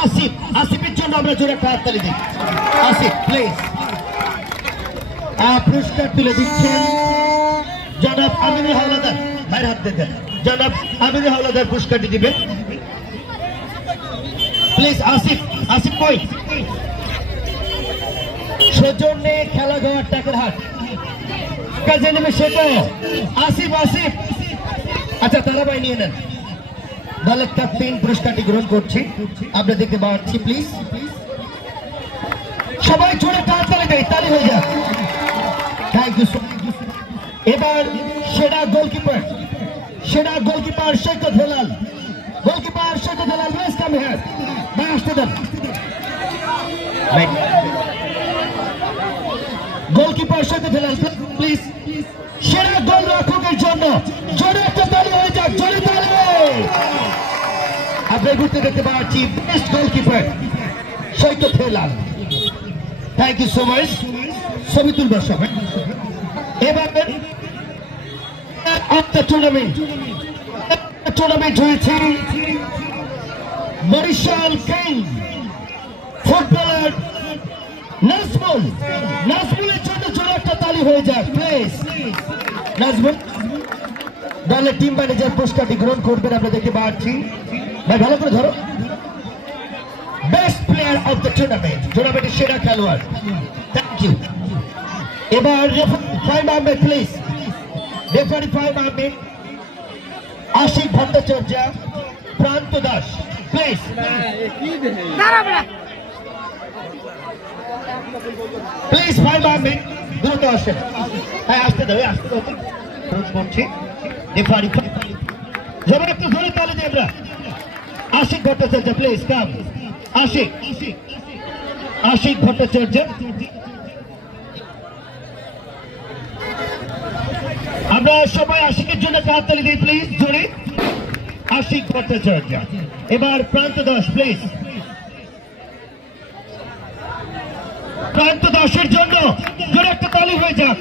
আসিফ, আসিফের জন্য আমরা জোরে একটা দিই। আসিফ প্লিজ পুরস্কার তুলে দিচ্ছেন জনাব আমিনুল হাওলাদার। ভাইয়ের হাত দিয়ে দেন। জনাব আমিনুল হাওলাদার পুরস্কারটি দিবেন। প্লিজ আসিফ আসিফ কই? সৌজন্যে খেলা দেওয়ার টাকার হাট কাজে নেবে সেটা আসিফ আসিফ। আচ্ছা তারাবাই নিয়ে নেন। দলের ক্যাপ্টেন পুরস্কারটি গ্রহণ করছি। আমরা দেখতে পাচ্ছি প্লিজ সবাই জোরে তালি দেয়, তালি হয়ে যাক। থ্যাংক ইউ এবার সেরা গোলকিপার সেরা গোলকিপার সৈকত হেলাল। গোলকিপার সৈকত হেলাল বেশ কাম হ্যাঁ ভাই, আসতে দেন। গোলকিপার সৈকত হেলাল প্লিজ আমরা ঘুরতে দেখতে পাচ্ছি best goalkeeper Saikat Helal. Thank you so much ছবি তুলবার সবাই এবার দ্য টুর্নামেন্ট টুর্নামেন্ট হয়েছে বরিশাল কিং ফুটবলার নাজমুল। নাজমুলের জন্য একটা তালি হয়ে যায় প্লিজ নাজমুল, দলের টিম ম্যানেজার পুরস্কারটি গ্রহণ করবেন, আমরা দেখতে পাচ্ছি। ভাই ভালো করে ধরো। Best player of the tournament টুর্নামেন্টের সেরা খেলোয়াড়। থ্যাংক ইউ এবার five Ahmed please referee five Ahmed Ashik Bhattacharya Pranto Das please please five Ahmed দ্রুত আসেন। হ্যাঁ আসতে দেবে আসতে দেবে করছি। রেফারি জমা একটু ধরে দিই আমরা। Ashik Bhattacharya please come Ashik Ashik Bhattacharya. আমরা সবাই আশিকের জন্য হাততালি দিই প্লিজ জোরে আশিক ভট্টাচার্য। এবার প্রান্ত দাস প্লিজ প্রান্ত দাসের জন্য জোরে একটা তালি হয়ে যাক।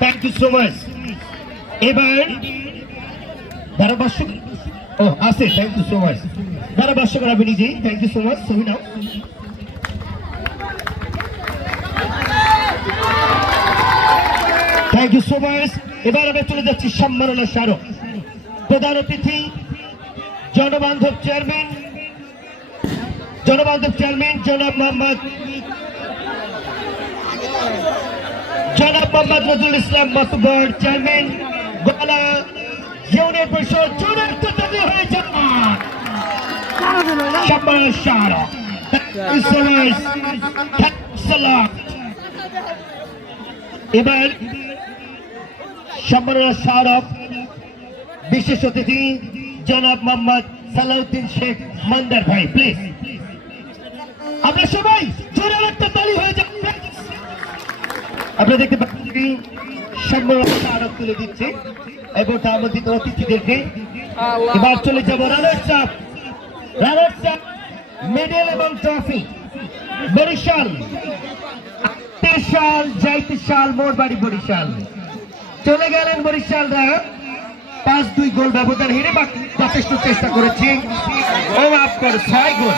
থ্যাংক ইউ সো মাচ এবার ধারাভাষ্য ও আছে থ্যাংক ইউ সো মাচ করাবে নিজেই thank you so much now thank you so much এবার আমরা চলে যাচ্ছি সম্মাননা স্মারক। প্রধান অতিথি, জনবান্ধব চেয়ারম্যান জনবান্ধব চেয়ারম্যান জনাব মোহাম্মদ জনাব মোহাম্মদ নজরুল ইসলাম মাতুবর চেয়ারম্যান গলা, ইউনিয়ন পরিষদ একটা দাবি হয়ে যান সম্মাননা স্মারক Thank you so much. Thanks a lot. এবার সম্মাননা স্মারক বিশেষ অতিথি জনাব মোহাম্মদ সালাউদ্দিন শেখ মন্দার ভাই প্লিজ আমরা সবাই জোরে একটা তালি হয়ে যাবে আপনারা দেখতে পাচ্ছেন সম্মাননা স্মারক তুলে দিচ্ছে এবং আমন্ত্রিত অতিথিদেরকে এবার চলে যাব। রানার চাপ রানার চাপ মেডেল এবং ট্রফি। বরিশাল। সাল যাইতে সাল মোর বাড়ি বরিশাল। চলে গেলেন বরিশালরা পাঁচ দুই গোল ব্যবধান হেরে বা যথেষ্ট চেষ্টা করেছে। ও আপনার ছয় গোল।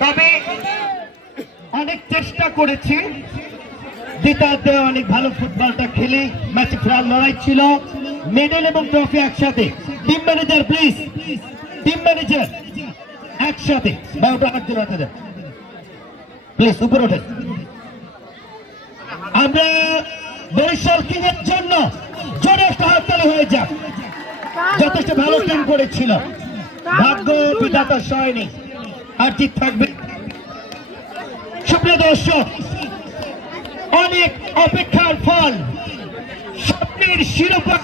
তবে অনেক চেষ্টা করেছে। দ্বিতীয়তে অনেক ভালো ফুটবলটা খেলে ম্যাচে ফেরার লড়াই ছিল। মেডেল এবং ট্রফি একসাথে। Team manager please team manager. একসাথে। বা ওটা হাত জন্য হাতে প্লিজ উপরে ওঠেন। আমরা বরিশাল কিং এর জন্য জোরে একটা হাততালি হয়ে যাক। যথেষ্ট ভালো টিম করেছিল। ভাগ্য বিধাতা সয়নি। আর ঠিক থাকবে। সুপ্রিয় দর্শক, অনেক অপেক্ষার ফল। স্বপ্নের শিরোপা।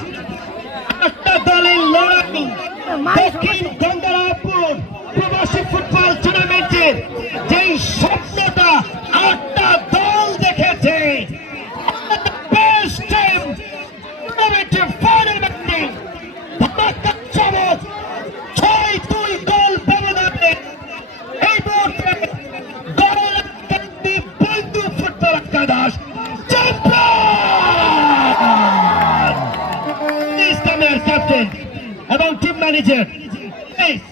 আটটা দলের লড়াই। দক্ষিণ গঙ্গারামপুর। প্রবাসী ফুটবল টুর্নামেন্টের যেই স্বপ্নটা আটটা দল দেখেছে Best team টুর্নামেন্টের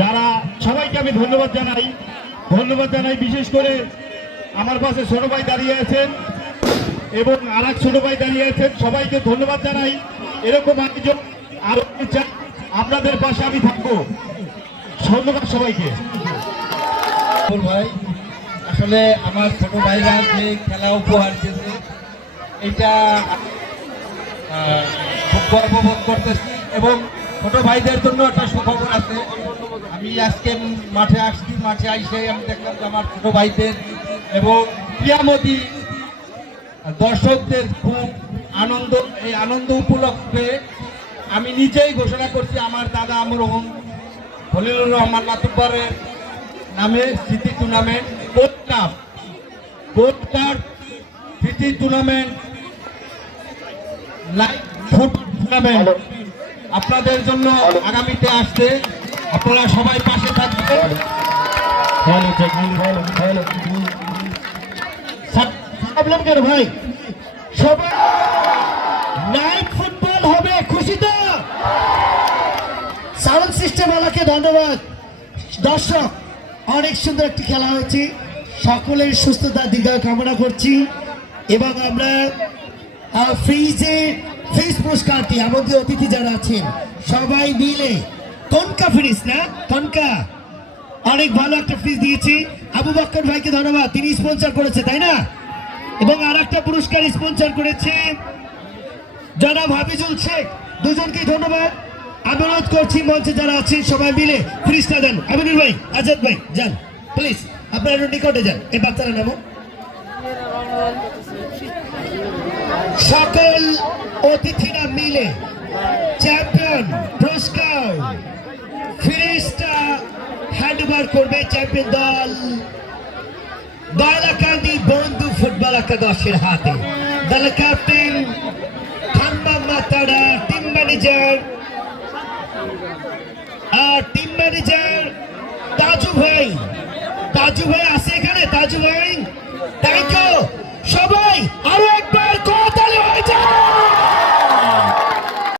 যারা, সবাইকে আমি ধন্যবাদ জানাই। ধন্যবাদ জানাই বিশেষ করে আমার পাশে ছোট ভাই দাঁড়িয়ে আছেন এবং আর এক ছোট ভাই দাঁড়িয়ে আছেন। সবাইকে ধন্যবাদ জানাই। এরকম আয়োজন আরও চাই, আপনাদের পাশে আমি থাকব। ধন্যবাদ সবাইকে। ভাই, আসলে আমার ছোট ভাইরা যে খেলা উপহার দিয়েছে, এটা খুব গর্ববোধ করতেছি এবং ছোট ভাইদের জন্য একটা সুখবর আছে। আমি আজকে মাঠে আসছি, মাঠে আইসে আমি দেখলাম যে আমার ছোট ভাইদের এবং প্রিয়ামতি দর্শকদের খুব আনন্দ, এই আনন্দ উপলক্ষে আমি নিজেই ঘোষণা করছি, আমার দাদা আমরহম খলিলুর রহমান মাতুব্বরের নামে স্মৃতি tournament court cup court cup স্মৃতি টুর্নামেন্ট, লাইভ ফুট টুর্নামেন্ট। আপনাদের জন্য আগামীতে আসতে আপনারা সবাই পাশে থাকবেন। ভাই? সবাই নাইট ফুটবল হবে খুশি তো? সাউন্ড সিস্টেম ওয়ালাকে ধন্যবাদ। দর্শক অনেক সুন্দর একটি খেলা হয়েছে। সকলের সুস্থতা দীর্ঘ কামনা করছি। এবং আমরা ফ্রিজে ফ্রিজ পুরস্কারটি আমাদের অতিথি যারা আছেন, সবাই মিলে। কনকা ফ্রিজ না? কনকা অনেক ভালো একটা ফ্রিজ দিয়েছি। আবু বক্কর ভাইকে ধন্যবাদ, তিনি স্পন্সর করেছে, তাই না? এবং আর একটা পুরস্কার স্পন্সর করেছে জনাব হাফিজুল শেখ। দুজনকে ধন্যবাদ। অনুরোধ করছি মঞ্চে যারা আছেন, সবাই মিলে ফ্রিজটা দেন। আমিনুল ভাই, আজাদ ভাই, যান প্লিজ আপনারা নিকটে যান। এই বাচ্চারা নামো। সকল অতিথিরা মিলে চ্যাম্পিয়ন পুরস্কার ফ্রিজটা হ্যান্ড ওভার করবে চ্যাম্পিয়ন দল বালাকান্দি বন্ধু ফুটবল একাদশের হাতে। দল captain Khamba Matara team manager আর টিম ম্যানেজার তাজু ভাই। তাজু ভাই আছে এখানে, তাজু ভাই। ইউ সবাই আরও একবার করতালি হয়ে যায়